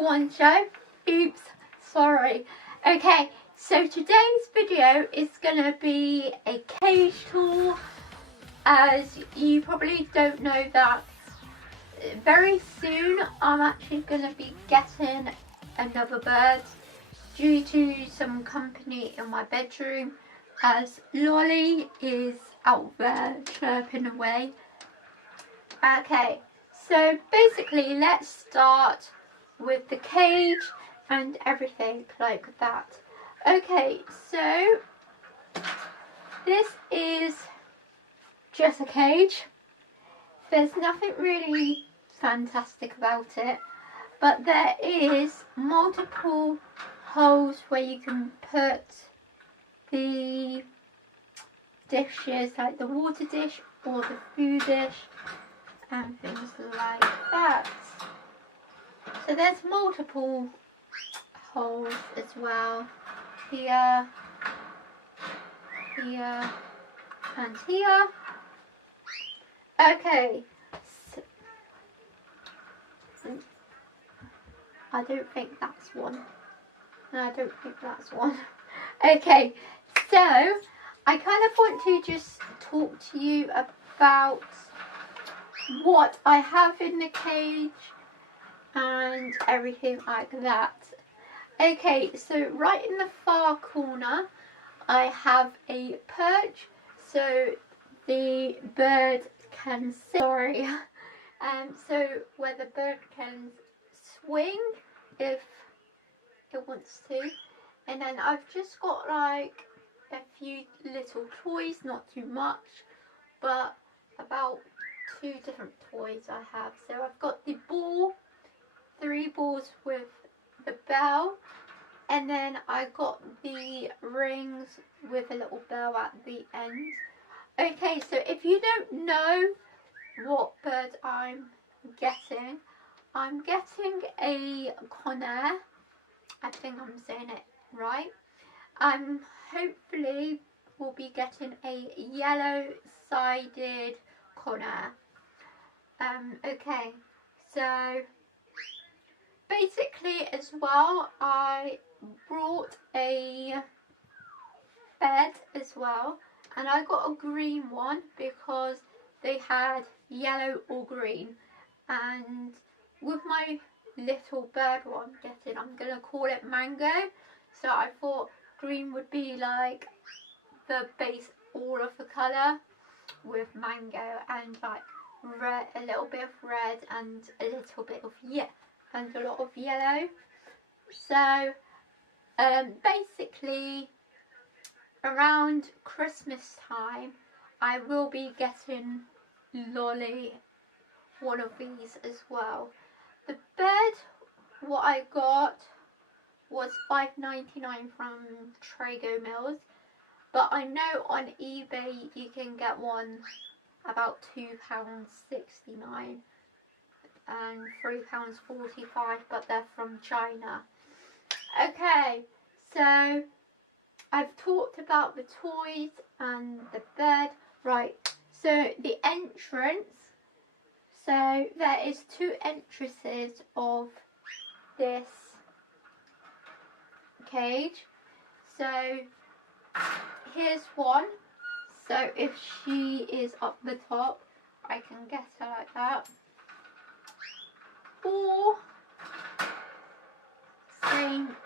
one show. Oops, sorry. Okay, so today's video is gonna be a cage tour. As you probably don't know that very soon I'm actually gonna be getting another bird due to some company in my bedroom, as Lolly is out there chirping away. Okay, so basically let's start with the cage and everything like that. Okay, so this is just a cage. There's nothing really fantastic about it, but there is multiple holes where you can put the dishes, like the water dish or the food dish and things like that. So there's multiple holes as well, here, here and here. Okay, so I don't think that's one. No, I don't think that's one. Okay, so I kind of want to just talk to you about what I have in the cage and everything like that. Okay, so right in the far corner I have a perch, so the bird can sit, so where the bird can swing if it wants to. And then I've just got like a few little toys, not too much, but about 2 different toys I have. So I've got the ball, 3 balls with the bell, and then I got the rings with a little bell at the end. Okay, so if you don't know what bird I'm getting a conair. I think I'm saying it right. Hopefully we'll be getting a yellow-sided conair. Okay, so basically as well, I brought a bed as well, and I got a green one because they had yellow or green, and with my little bird one getting, I'm gonna call it Mango, so I thought green would be like the base, all of the colour, with Mango and like red, a little bit of red and a little bit of and a lot of yellow. So basically around Christmas time I will be getting Lolly one of these as well. The bed, what I got was $5.99 from Trago Mills, but I know on eBay you can get one about £2.69 and £3.45, but they're from China. Okay, so I've talked about the toys and the bed. Right, so the entrance. So there is 2 entrances of this cage. So here's one. So if she is up the top, I can get her like that. Or same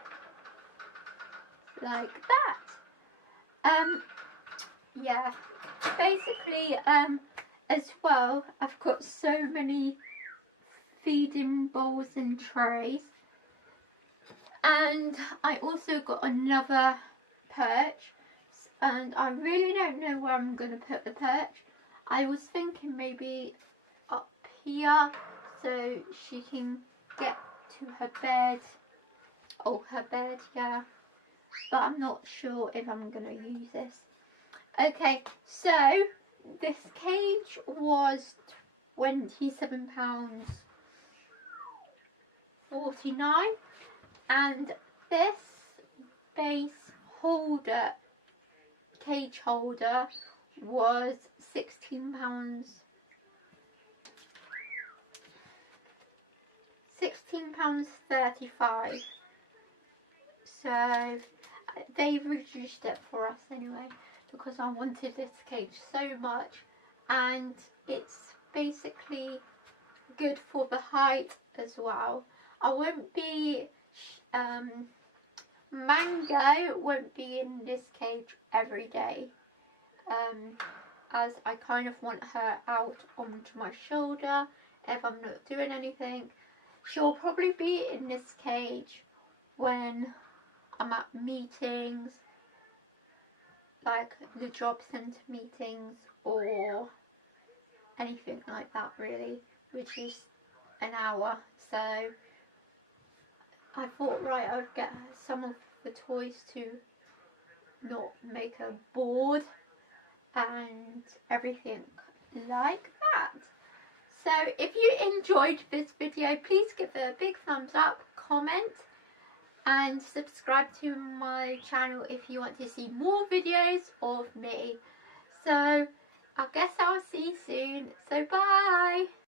like that. Yeah, basically as well, I've got so many feeding bowls and trays, and I also got another perch, and I really don't know where I'm going to put the perch. I was thinking maybe up here so she can get to her bed. Oh, her bed, yeah, but I'm not sure if I'm going to use this. Okay, so this cage was £27.49, and this base holder, cage holder, was £16 £16.35. So they reduced it for us anyway because I wanted this cage so much, and it's basically good for the height as well. I won't be Mango won't be in this cage every day, as I kind of want her out onto my shoulder if I'm not doing anything. She'll probably be in this cage when I'm at meetings, like the job centre meetings or anything like that really, which is an hour. So I thought, right, I'd get some of the toys to not make her bored and everything like that. So if you enjoyed this video, please give it a big thumbs up, comment and subscribe to my channel if you want to see more videos of me. So I guess I'll see you soon. So bye!